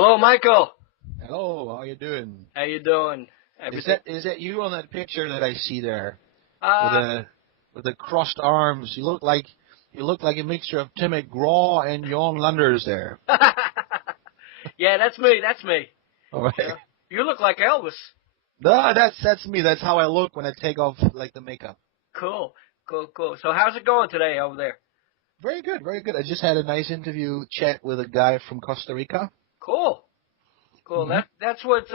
Hello, Michael. Hello, how you doing? How you doing? Is that you on that picture that I see there Uh, with the crossed arms? You look like a mixture of Tim McGraw and Jon Landers there. yeah, that's me. That's me. All right. Yeah. You look like Elvis. No, that's me. That's how I look when I take off like the makeup. Cool, cool. So how's it going today over there? Very good, very good. I just had a nice interview chat with a guy from Costa Rica. Cool. Mm-hmm. That's what's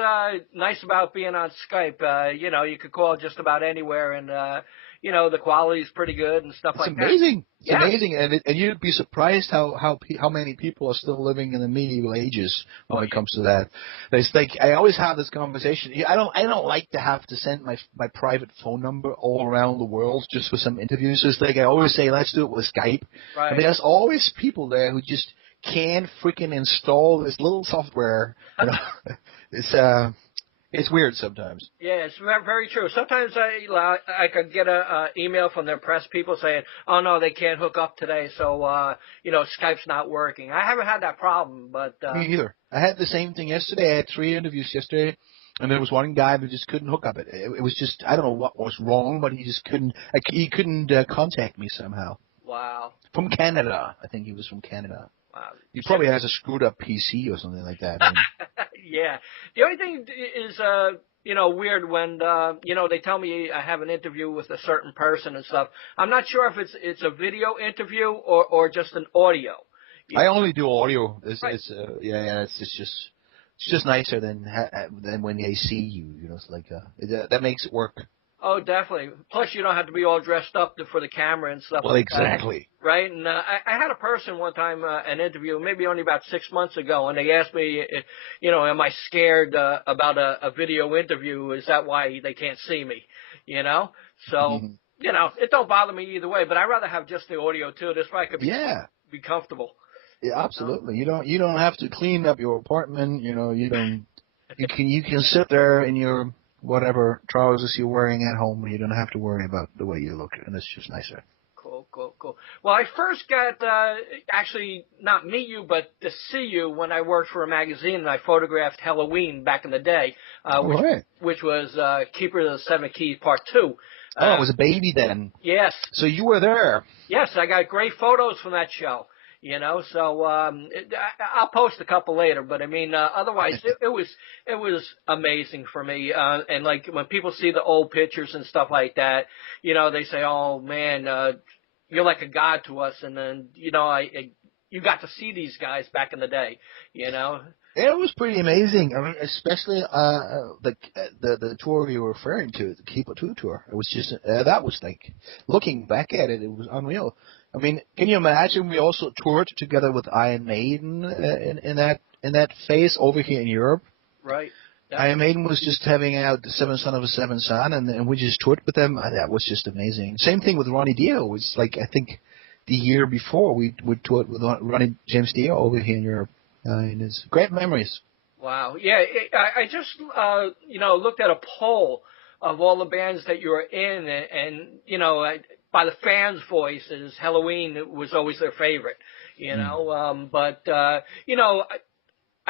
nice about being on Skype. You could call just about anywhere, and the quality's pretty good and stuff It's like that. amazing. It's Yeah. amazing, and you'd be surprised how many people are still living in the medieval ages when it comes to that. It's like I always have this conversation. I don't like to have to send my private phone number all around the world just for some interviews. So it's like I always say, let's do it with Skype. Right. And there's always people there who just can't freaking install this little software. It's weird sometimes. Yeah, it's very true. Sometimes I could get a email from their press people saying, "Oh no, they can't hook up today, so Skype's not working." I haven't had that problem, but Me either. I had the same thing yesterday. I had 3 interviews yesterday, and there was one guy who just couldn't hook up. It was just I don't know what was wrong, but he just couldn't. He couldn't contact me somehow. wow. From Canada, I think he was from Canada. Wow. He probably has a screwed up PC or something like that. I mean. Yeah. The only thing is, weird when, they tell me I have an interview with a certain person and stuff. I'm not sure if it's a video interview or just an audio. I only do audio. Right. It's just nicer than when they see you. It's like that makes it work. Oh, definitely. Plus, you don't have to be all dressed up for the camera and stuff Well, like exactly. that. Right? And I had a person one time, an interview, maybe only about 6 months ago, and they asked me, am I scared about a video interview? Is that why they can't see me? So, it don't bother me either way, but I'd rather have just the audio, too. This way I could be comfortable. Yeah, absolutely. You don't have to clean up your apartment. You can sit there in your whatever trousers you're wearing at home. You don't have to worry about the way you look, and it's just nicer. Cool. Well, I first got, actually not meet you, but to see you when I worked for a magazine and I photographed Halloween back in the day, which was Keeper of the Seven Keys Part 2. It was a baby then. Yes. So you were there. Yes, I got great photos from that show. So I'll post a couple later, but I mean, otherwise it was amazing for me. And like when people see the old pictures and stuff like that, they say, "Oh man, you're like a god to us." And then you got to see these guys back in the day. It was pretty amazing. I mean, especially the tour you were referring to, the Keeper 2 tour. It was just that was like looking back at it, it was unreal. I mean, can you imagine? We also toured together with Iron Maiden in that phase over here in Europe. Right. Iron Maiden was just having out the Seventh Son of a Seventh Son, and we just toured with them. That was just amazing. Same thing with Ronnie Dio. It was like I think the year before we toured with Ronnie James Dio over here in Europe. And it's great memories. Wow. Yeah, I just looked at a poll of all the bands that you were in, and by the fans' voices, Halloween was always their favorite. But I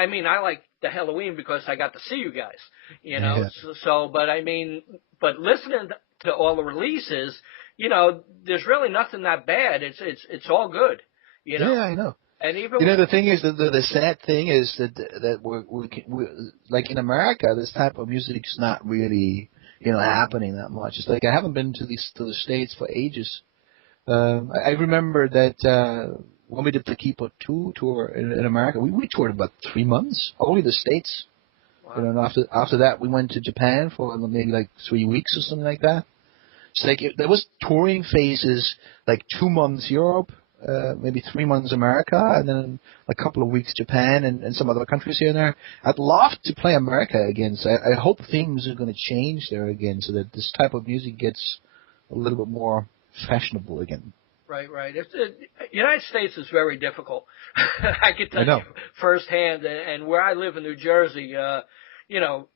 mean, I like the Halloween because I got to see you guys. Yeah. So, but I mean, but listening to all the releases, there's really nothing that bad. It's all good. Yeah, I know. And even the thing is, the sad thing is that we're like in America, this type of music is not really happening that much. It's like I haven't been to the States for ages. I remember that when we did the Keeper 2 tour in America, we toured about 3 months, only the States. Wow. And after that, we went to Japan for maybe like 3 weeks or something like that. So like there was touring phases like 2 months Europe. Maybe 3 months America, and then a couple of weeks Japan and some other countries here and there. I'd love to play America again, so I hope things are going to change there again so that this type of music gets a little bit more fashionable again. Right. The United States is very difficult. I can tell you firsthand, and where I live in New Jersey,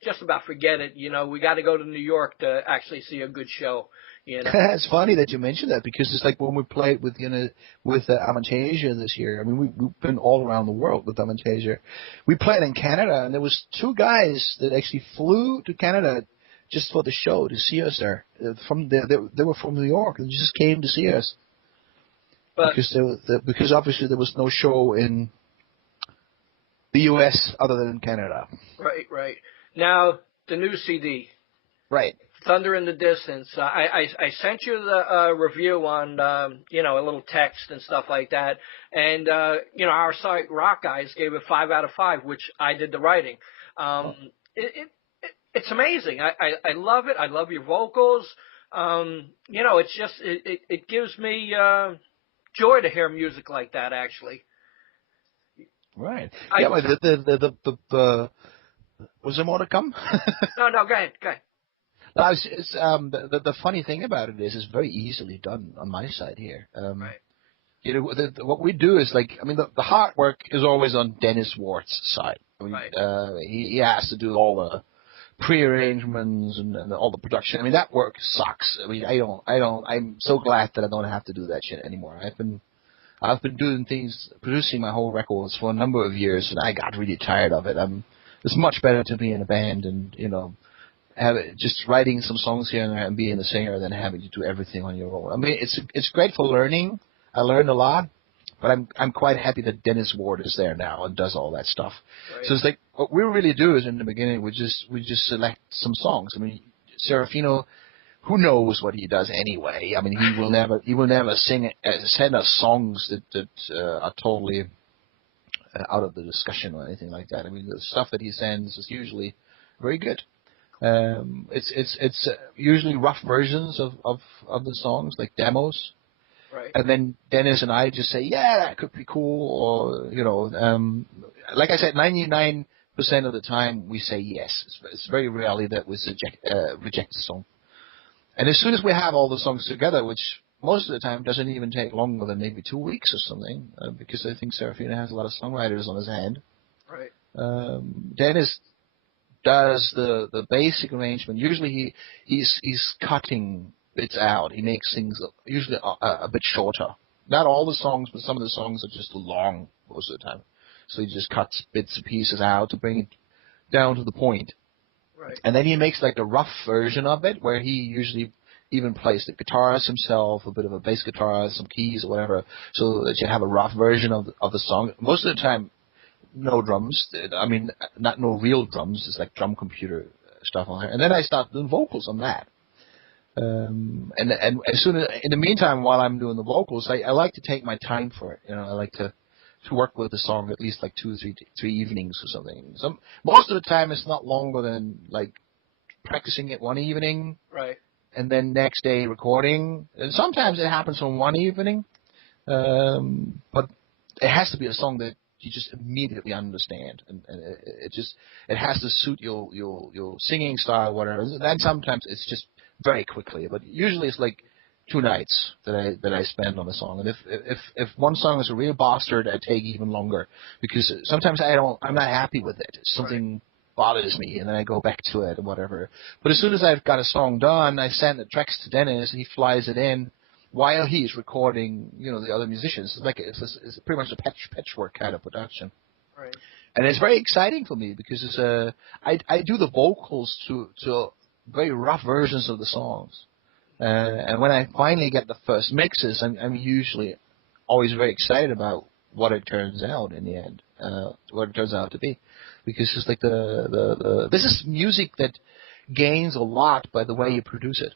just about forget it. We got to go to New York to actually see a good show. You know. It's funny that you mentioned that because it's like when we played with Amantasia this year. I mean, we've been all around the world with Amantasia. We played in Canada, and there was two guys that actually flew to Canada just for the show to see us there. They were from New York and just came to see us But because obviously there was no show in the U.S. other than Canada. right. Now the new CD. Right. Thunder in the Distance. I sent you the review on a little text and stuff like that, and our site Rockeyez gave it 5 out of 5, which I did the writing. It's amazing. I love it. I love your vocals. It's just it gives me joy to hear music like that. Actually. Right. Yeah. But the was there more to come? No. Go ahead. The funny thing about it is it's very easily done on my side here. Right. What we do is the hard work is always on Dennis Wart's side. Right. He has to do all the pre-arrangements and all the production. I mean, that work sucks. I mean, I'm so glad that I don't have to do that shit anymore. I've been doing things, producing my whole records for a number of years, and I got really tired of it. It's much better to be in a band and just writing some songs here and there and being a singer than having to do everything on your own. I mean, it's great for learning. I learned a lot, but I'm quite happy that Dennis Ward is there now and does all that stuff. Right. So it's like what we really do is in the beginning we just select some songs. I mean, Serafino, who knows what he does anyway? I mean, he will never send us songs that are totally out of the discussion or anything like that. I mean, the stuff that he sends is usually very good. It's usually rough versions of the songs, like demos. Right. And then Dennis and I just say, yeah, that could be cool, or like I said, 99% of the time we say yes. It's very rarely that we reject a song. And as soon as we have all the songs together, which most of the time doesn't even take longer than maybe 2 weeks or something, because I think Serafino has a lot of songwriters on his hand. Right. Dennis does the basic arrangement. Usually he's cutting bits out. He makes things usually a bit shorter. Not all the songs, but some of the songs are just long most of the time. So he just cuts bits and pieces out to bring it down to the point. Right. And then he makes like the rough version of it, where he usually even plays the guitars himself, a bit of a bass guitar, some keys or whatever, so that you have a rough version of the song. Most of the time, no drums. I mean, not no real drums. It's like drum computer stuff on there. And then I start doing vocals on that. And as soon as, in the meantime, while I'm doing the vocals, I like to take my time for it. I like to work with the song at least like 2 or 3 evenings or something. Most of the time, it's not longer than like practicing it one evening. Right. And then next day recording. And sometimes it happens on one evening. But it has to be a song that you just immediately understand, and it has to suit your singing style, whatever. Then sometimes it's just very quickly, but usually it's like 2 nights that I spend on a song. And if one song is a real bastard, I take even longer, because sometimes I'm not happy with it. Something bothers me, and then I go back to it and whatever. But as soon as I've got a song done, I send the tracks to Dennis, and he flies it in while he's recording, the other musicians. It's pretty much a patchwork kind of production. Right. And it's very exciting for me because I do the vocals to very rough versions of the songs. And when I finally get the first mixes, I'm usually always very excited about what it turns out in the end, what it turns out to be. Because it's like this is music that gains a lot by the way you produce it.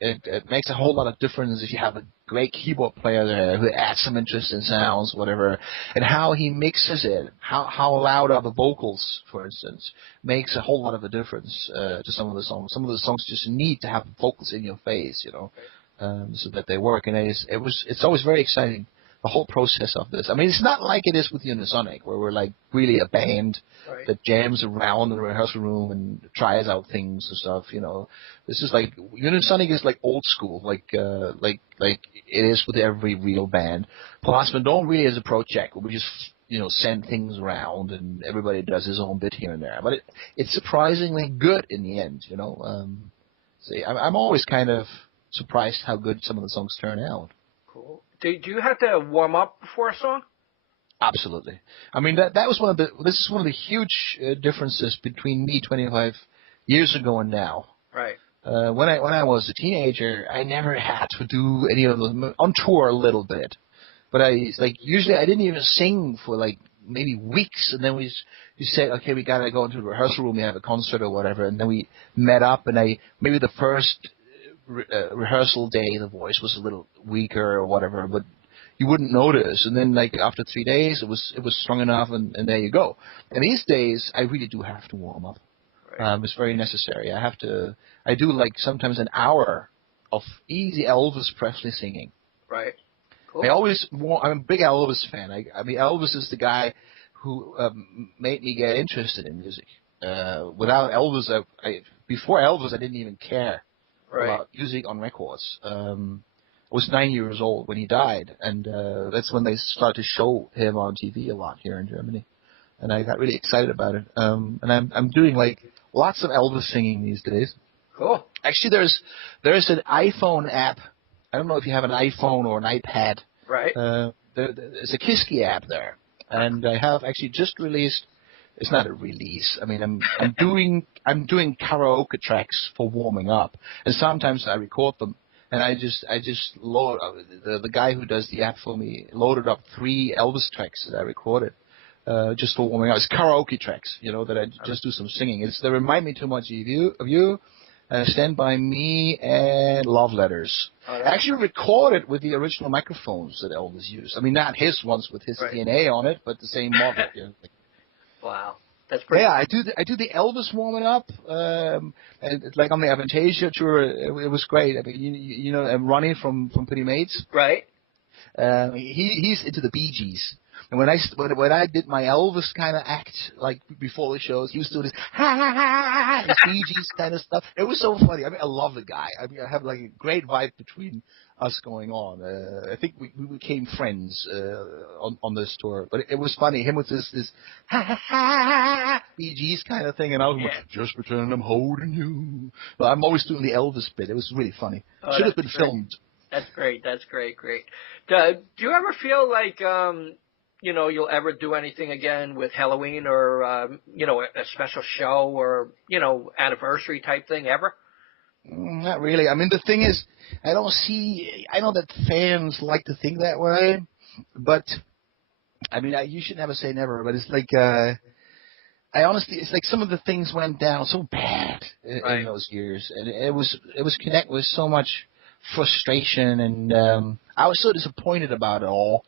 It makes a whole lot of difference if you have a great keyboard player there who adds some interesting sounds, whatever, and how he mixes it, how loud are the vocals, for instance, makes a whole lot of a difference to some of the songs. Some of the songs just need to have vocals in your face, so that they work. And it's always very exciting, the whole process of this. I mean, it's not like it is with Unisonic, where we're like really a band that jams around in the rehearsal room and tries out things and stuff. This is like Unisonic is like old school, like it is with every real band. Plasmodon really is a project where we just send things around and everybody does his own bit here and there. But it's surprisingly good in the end. See, I'm always kind of surprised how good some of the songs turn out. Cool. Do you have to warm up before a song? Absolutely. I mean, that was this is one of the huge differences between me 25 years ago and now. Right. When I was a teenager, I never had to do any of those, on tour a little bit. But usually I didn't even sing for like maybe weeks, and then we said, okay, we gotta go into the rehearsal room, we have a concert or whatever, and then we met up, and maybe the first rehearsal day the voice was a little weaker or whatever, but you wouldn't notice, and then like after 3 days it was strong enough, and there you go. And these days I really do have to warm up. Right. It's very necessary. I do like sometimes an hour of easy Elvis Presley singing. Right. Cool. I'm a big Elvis fan. I mean, Elvis is the guy who made me get interested in music. Without Elvis, before Elvis, I didn't even care about music on records. I was 9 years old when he died, and that's when they started to show him on TV a lot here in Germany, and I got really excited about it. And I'm doing like lots of Elvis singing these days. Cool. Actually, there's an iPhone app. I don't know if you have an iPhone or an iPad. Right. There's a Kiske app there, and I have actually just released. It's not a release. I mean, I'm doing karaoke tracks for warming up, and sometimes I record them, and I just load the guy who does the app for me loaded up 3 Elvis tracks that I recorded. Just for warming up. It's karaoke tracks, that I just do some singing. They remind me too much of you. Stand By Me and Love Letters. I actually recorded with the original microphones that Elvis used. I mean, not his ones with his DNA on it, but the same model. Wow, that's pretty. Yeah, I do the Elvis warming up, and like on the Avantasia tour, it was great. I mean, I'm Ronnie from Pretty Maids. Right. He's into the Bee Gees. And when I did my Elvis kind of act, like before the shows, he was doing this ha ha ha, this Bee Gees kind of stuff. It was so funny. I mean, I love the guy. I mean, I have like a great vibe between us going on. I think we became friends on this tour. But it was funny. Him with this ha ha ha Bee Gees kind of thing, and I was like, just pretend I'm holding you. But I'm always doing the Elvis bit. It was really funny. Should have been filmed. That's great. That's great. Do you ever feel like you'll ever do anything again with Halloween or a special show or anniversary type thing ever? Not really. I mean, the thing is, I know that fans like to think that way, but I mean, you should never say never. But it's like, it's like some of the things went down so bad in those years, and it was connected with so much frustration, and I was so disappointed about it all.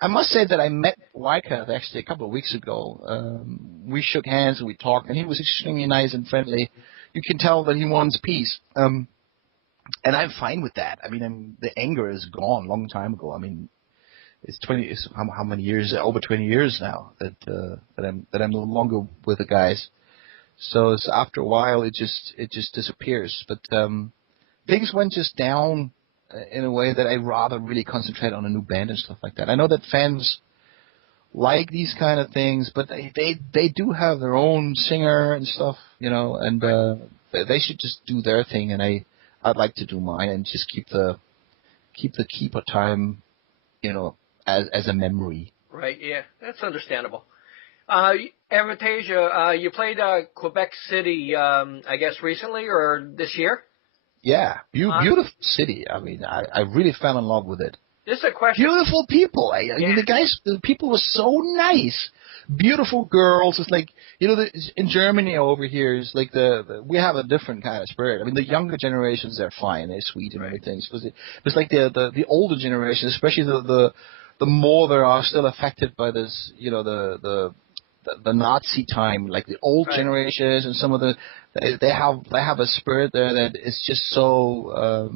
I must say that I met Wyckoff actually a couple of weeks ago. We shook hands and we talked, and he was extremely nice and friendly. You can tell that he wants peace, and I'm fine with that. I mean, the anger is gone a long time ago. I mean, it's how many years? Over 20 years now that I'm no longer with the guys. So it's after a while, it just disappears. But things went just down in a way that I'd rather really concentrate on a new band and stuff like that. I know that fans like these kind of things, but they do have their own singer and stuff, and they should just do their thing, and I'd like to do mine and just keep the keeper time, as a memory. Right. Yeah, that's understandable. Avantasia, you played Quebec City, I guess recently or this year? Yeah, beautiful city. I mean, I really fell in love with it. This is a question. Beautiful people. I mean, the people were so nice. Beautiful girls. It's like, in Germany over here, is like we have a different kind of spirit. I mean, the younger generations, they're fine, they're sweet and everything. It's like the older generation, especially the more they are still affected by this, the Nazi time, like the old generations, and some of they have a spirit there that is just so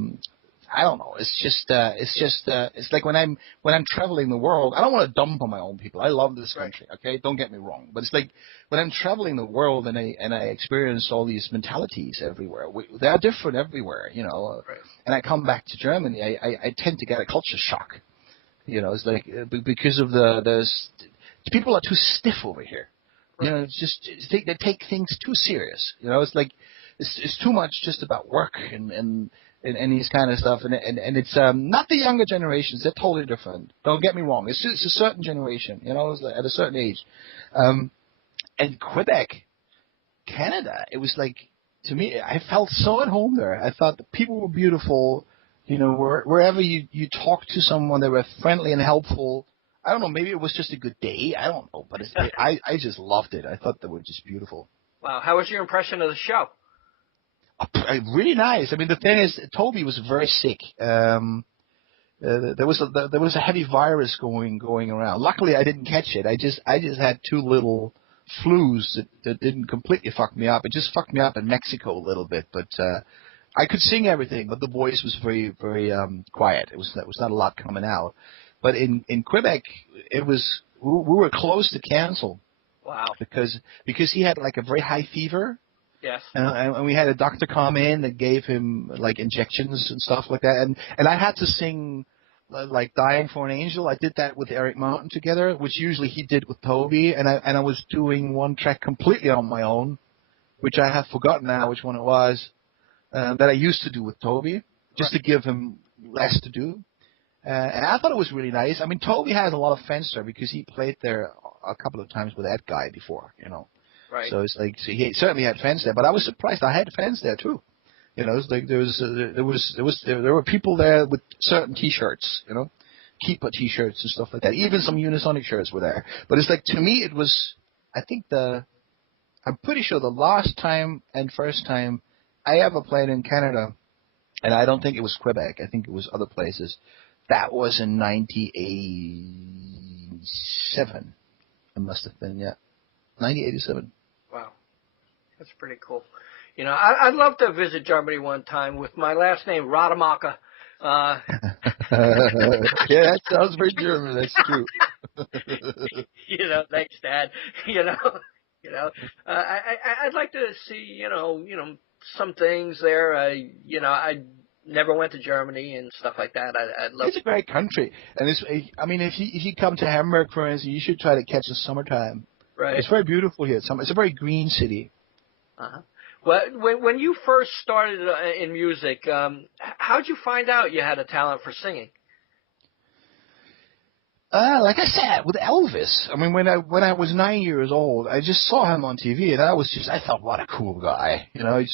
I don't know. It's like when I'm traveling the world, I don't want to dump on my own people. I love this country. Okay, don't get me wrong, but it's like when I'm traveling the world and I experience all these mentalities everywhere. They are different everywhere, And I come back to Germany, I tend to get a culture shock. It's like because of the people are too stiff over here. They take things too serious. It's like it's too much just about work and and these kind of stuff, and it's not the younger generations. They're totally different. Don't get me wrong. It's a certain generation, it's like at a certain age. And Quebec, Canada, it was like, to me, I felt so at home there. I thought the people were beautiful. Wherever you talked to someone, they were friendly and helpful. I don't know, maybe it was just a good day. I don't know, but I just loved it. I thought they were just beautiful. Wow, how was your impression of the show? Really nice. I mean, the thing is, Toby was very sick. There was a heavy virus going around. Luckily, I didn't catch it. I just had two little flus that didn't completely fuck me up. It just fucked me up in Mexico a little bit, but I could sing everything, but the voice was very, very quiet. There was not a lot coming out. But in Quebec, we were close to cancel. Wow. Because he had like a very high fever. Yes. And we had a doctor come in that gave him like injections and stuff like that. And I had to sing like "Dying for an Angel." I did that with Eric Mountain together, which usually he did with Toby. And I was doing one track completely on my own, which I have forgotten now which one it was, that I used to do with Toby, just to give him less to do. And I thought it was really nice. I mean, Toby has a lot of fans there because he played there a couple of times with that guy before, Right. So it's like, so he certainly had fans there, but I was surprised. I had fans there too. It's like there were people there with certain T-shirts, Keeper T-shirts and stuff like that. Even some Unisonic shirts were there. But it's like, to me, it was, I'm pretty sure the last time and first time I ever played in Canada, and I don't think it was Quebec. I think it was other places. That was in 1987. It must have been, yeah. 1987. Wow. That's pretty cool. I'd love to visit Germany one time with my last name, Rademacher. Yeah, that sounds very German. That's true. Thanks, Dad. I'd like to see, some things there. I never went to Germany and stuff like that. I'd love. It's a great country, and if you come to Hamburg, for instance, you should try to catch the summertime. Right. It's very beautiful here. It's a very green city. Uh-huh. Well, when you first started in music, how'd you find out you had a talent for singing? Like I said, with Elvis. I mean, when I was 9 years old, I just saw him on TV, and I thought, what a cool guy. I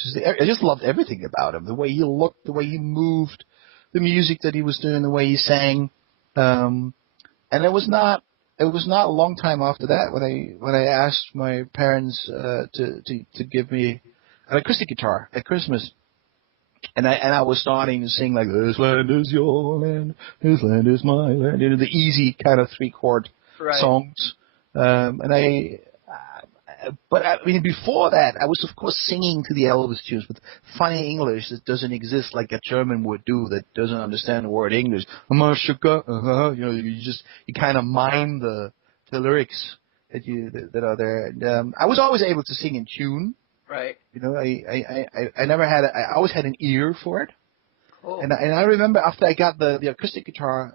just loved everything about him. The way he looked, the way he moved, the music that he was doing, the way he sang. And it was not a long time after that when I asked my parents to give me an acoustic guitar at Christmas. And I was starting to sing like, "This land is your land, this land is my land," the easy kind of 3-chord songs. But before that, I was of course singing to the Elvis tunes with funny English that doesn't exist like a German would do that doesn't understand the word English. You kind of mime the lyrics that are there. And, I was always able to sing in tune. Right. I never had. I always had an ear for it. Cool. And I remember after I got the acoustic guitar,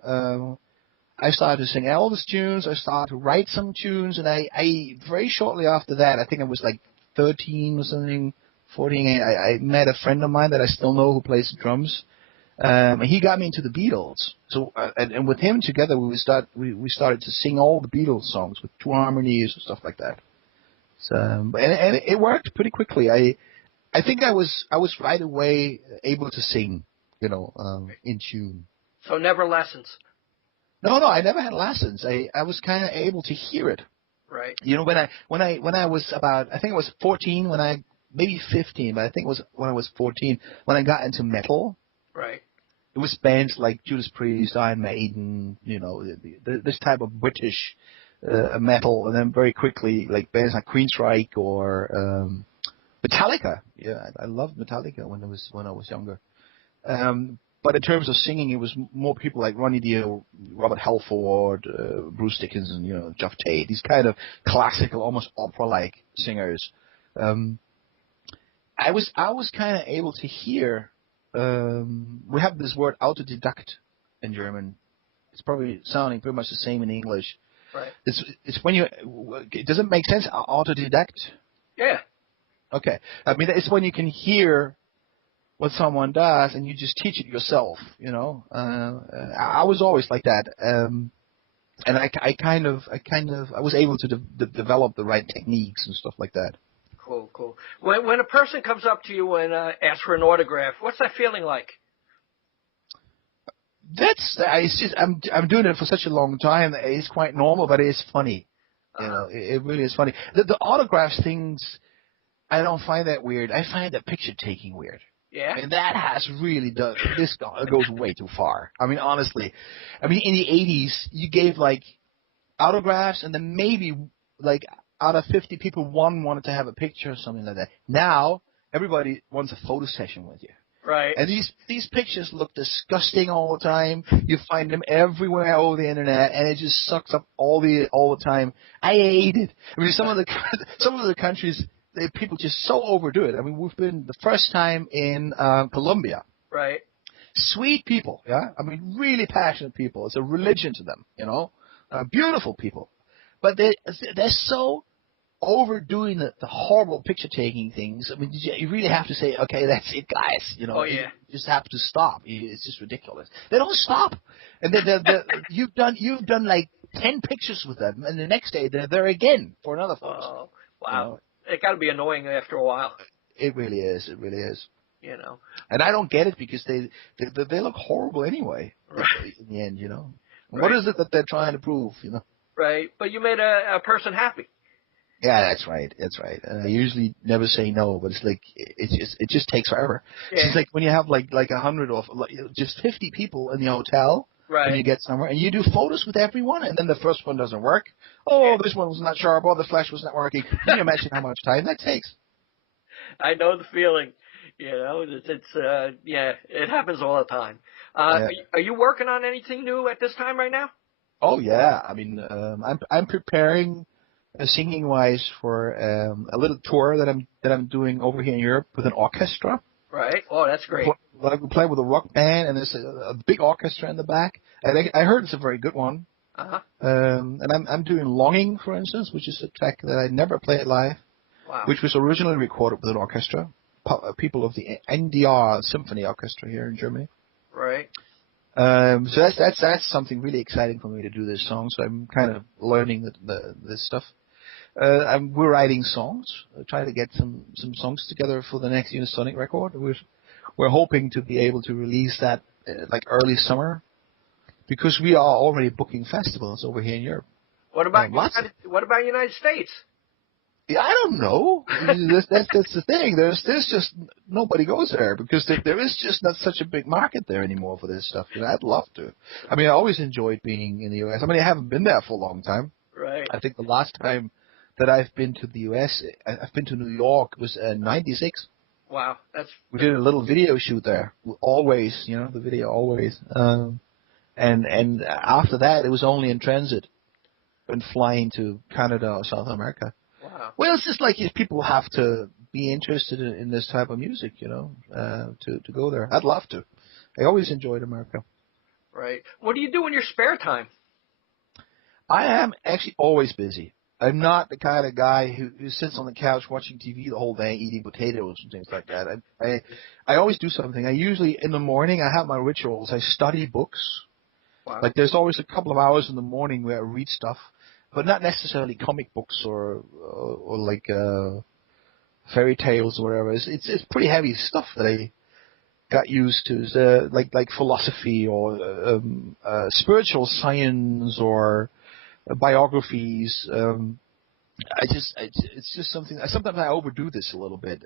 I started to sing Elvis tunes. I started to write some tunes, and I very shortly after that, I think I was like 13 or something, 14. I met a friend of mine that I still know who plays the drums. And he got me into the Beatles. So and with him together, we started to sing all the Beatles songs with 2 harmonies and stuff like that. So, and it worked pretty quickly. I think I was right away able to sing, in tune. So never lessons. No, I never had lessons. I was kind of able to hear it. Right. When I was about, I think it was 14, maybe 15, but I think it was when I was 14 when I got into metal. Right. It was bands like Judas Priest, Iron Maiden, this type of British metal, and then very quickly like bands like Queensryche or Metallica. Yeah, I loved Metallica when I was younger. But in terms of singing, it was more people like Ronnie Dio, Robert Halford, Bruce Dickinson, Geoff Tate, these kind of classical, almost opera-like singers. I was kind of able to hear. We have this word autodidact in German. It's probably sounding pretty much the same in English. Right. It's when does it make sense? Autodidact? Yeah. Okay. I mean, it's when you can hear what someone does, and you just teach it yourself. You know, I was always like that, and I was able to develop the right techniques and stuff like that. Cool, cool. When a person comes up to you and asks for an autograph, what's that feeling like? I'm doing it for such a long time that it's quite normal, but it's funny. You know, it really is funny. The autographs things, I don't find that weird. I find that picture taking weird. Yeah. And that has really done, this goes way too far. I mean, honestly. I mean, in the 80s, you gave, like, autographs, and then maybe, like, out of 50 people, one wanted to have a picture or something like that. Now, everybody wants a photo session with you. Right. And these pictures look disgusting all the time. You find them everywhere over the internet, and it just sucks up all the time. I hate it. I mean, some of the countries, people just so overdo it. I mean, we've been the first time in Colombia. Right. Sweet people, yeah. I mean, really passionate people. It's a religion to them, you know. Beautiful people, but they're so overdoing the horrible picture taking things. I mean, you really have to say, okay, that's it, guys. You know, Oh, yeah. you just have to stop. It's just ridiculous. They don't stop, and you've done like 10 pictures with them, and the next day they're there again for another photo. Oh, wow. You know? It got to be annoying after a while. It really is. It really is. You know. And I don't get it because they look horrible anyway. Right. In the end, you know. Right. What is it that they're trying to prove? You know. Right. But you made a person happy. Yeah, that's right. That's right. And I usually never say no, but it's like it just takes forever. Yeah. It's like when you have like 100 or just 50 people in the hotel. Right. When you get somewhere and you do photos with everyone, and then the first one doesn't work. Oh, Yeah. This one was not sharp. Oh, the flash was not working. Can you imagine how much time that takes? I know the feeling. You know, yeah, it happens all the time. Yeah. Are you working on anything new at this time right now? Oh yeah. I mean, I'm preparing. Singing wise for a little tour that I'm doing over here in Europe with an orchestra. Right. Oh, that's great. I play with a rock band, and there's a big orchestra in the back. And I heard it's a very good one. Uh-huh. And I'm doing Longing, for instance, which is a track that I never played live. Wow. Which was originally recorded with an orchestra, people of the NDR Symphony Orchestra here in Germany. Right. So that's something really exciting for me to do this song. So I'm kind of learning this stuff. We're writing songs, trying to get some songs together for the next Unisonic record. We're hoping to be able to release that like early summer, because we are already booking festivals over here in Europe. What about United States? Yeah, I don't know. that's the thing. There's just nobody goes there because there is just not such a big market there anymore for this stuff. You know, I'd love to. I mean, I always enjoyed being in the U.S. I mean, I haven't been there for a long time. Right. I think the last time that I've been to the U.S., I've been to New York, was '96. Wow, we did a little video shoot there. Always, you know, the video Always. And after that, it was only in transit and flying to Canada or South America. Wow. Well, it's just like people have to be interested in this type of music, you know, to go there. I'd love to. I always enjoyed America. Right. What do you do in your spare time? I am actually always busy. I'm not the kind of guy who sits on the couch watching TV the whole day eating potatoes and things like that. I always do something. I usually, in the morning, I have my rituals. I study books. Wow. Like there's always a couple of hours in the morning where I read stuff, but not necessarily comic books or like fairy tales or whatever. It's pretty heavy stuff that I got used to. It's, like philosophy or spiritual science or biographies. It's just something. Sometimes I overdo this a little bit.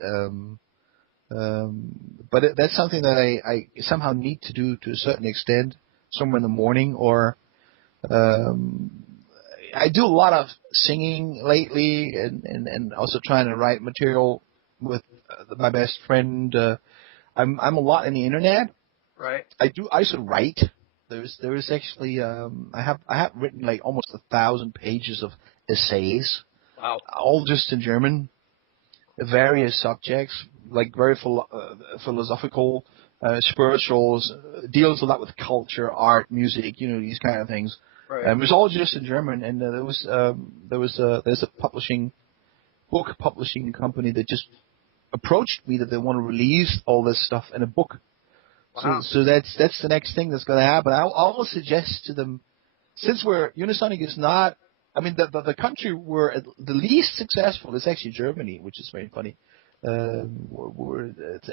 But that's something that I somehow need to do to a certain extent, somewhere in the morning, or I do a lot of singing lately, and also trying to write material with my best friend. I'm a lot in the internet. Right. I used to write. There is actually I have written like almost 1,000 pages of essays. Wow. All just in German, various subjects, like very philosophical, spirituals, deals a lot with culture, art, music, you know, these kind of things. Right. It was all just in German, and there's a book publishing company that just approached me that they want to release all this stuff in a book. Wow. So that's the next thing that's going to happen. I will suggest to them, since Unisonic is not, I mean, the country where the least successful is actually Germany, which is very funny.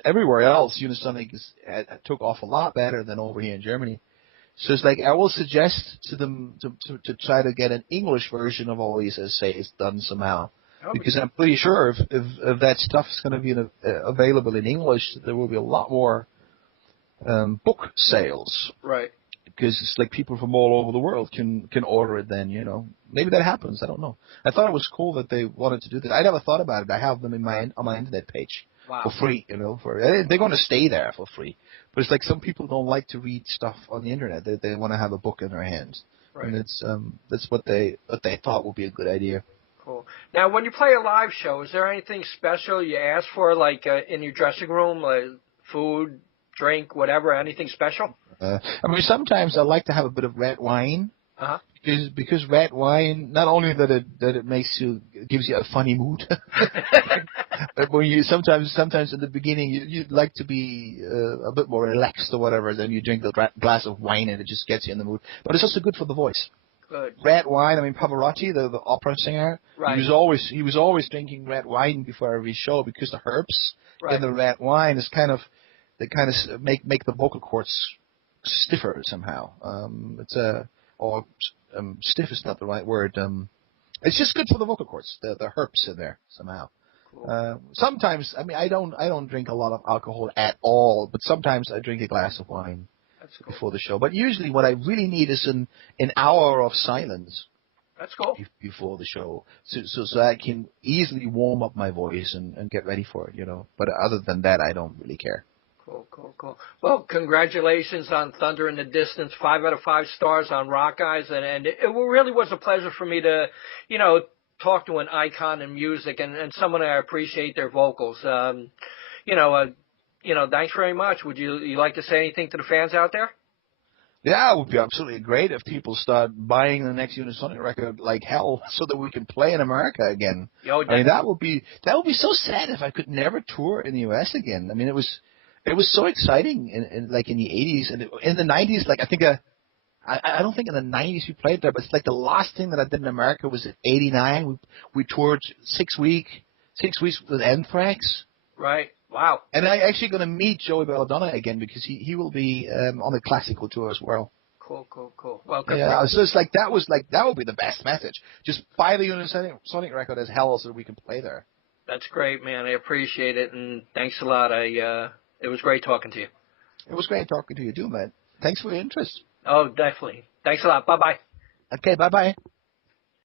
Everywhere else, Unisonic took off a lot better than over here in Germany. So it's like I will suggest to them to try to get an English version of all these essays done somehow, because I'm pretty sure if that stuff is going to be available in English, there will be a lot more book sales. Right. Because it's like people from all over the world can order it then, Maybe that happens. I don't know. I thought it was cool that they wanted to do that. I never thought about it. I have them on my internet page for free, they're going to stay there for free. But it's like some people don't like to read stuff on the internet. They want to have a book in their hands. Right. And that's what they thought would be a good idea. Cool. Now, when you play a live show, is there anything special you ask for, like in your dressing room, like food, drink, whatever, anything special? I mean, sometimes I like to have a bit of red wine. Uh-huh. Because red wine, not only that it gives you a funny mood, but when you sometimes in the beginning you'd like to be a bit more relaxed or whatever, then you drink a glass of wine and it just gets you in the mood. But it's also good for the voice. Good. Red wine. I mean, Pavarotti, the opera singer, right. he was always drinking red wine before every show because the herbs in the red wine is they make the vocal cords stiffer somehow. Stiff is not the right word. It's just good for the vocal cords. The herbs in there somehow. Cool. Sometimes, I mean, I don't drink a lot of alcohol at all, but sometimes I drink a glass of wine before the show. But usually, what I really need is an hour of silence. That's cool. Before the show, so I can easily warm up my voice and get ready for it, But other than that, I don't really care. Cool. Well, congratulations on Thunder in the Distance, 5 out of 5 stars on Rockeyez, and it really was a pleasure for me to, talk to an icon in music and someone I appreciate their vocals. Thanks very much. Would you like to say anything to the fans out there? Yeah, it would be absolutely great if people start buying the next Unisonic record like hell, so that we can play in America again. I mean, that would be so sad if I could never tour in the U.S. again. I mean, it was so exciting in the 80s and in the 90s. Like, I think I don't think in the 90s we played there, but it's like the last thing that I did in America was in '89. We toured 6 weeks with Anthrax. Right. Wow. And I'm actually going to meet Joey Belladonna again because he will be on the classical tour as well. Cool. Well, so it's like that would be the best message. Just buy the Unisonic record as hell so that we can play there. That's great, man. I appreciate it, and thanks a lot. It was great talking to you. It was great talking to you too, man. Thanks for your interest. Oh, definitely. Thanks a lot. Bye-bye. Okay, bye-bye.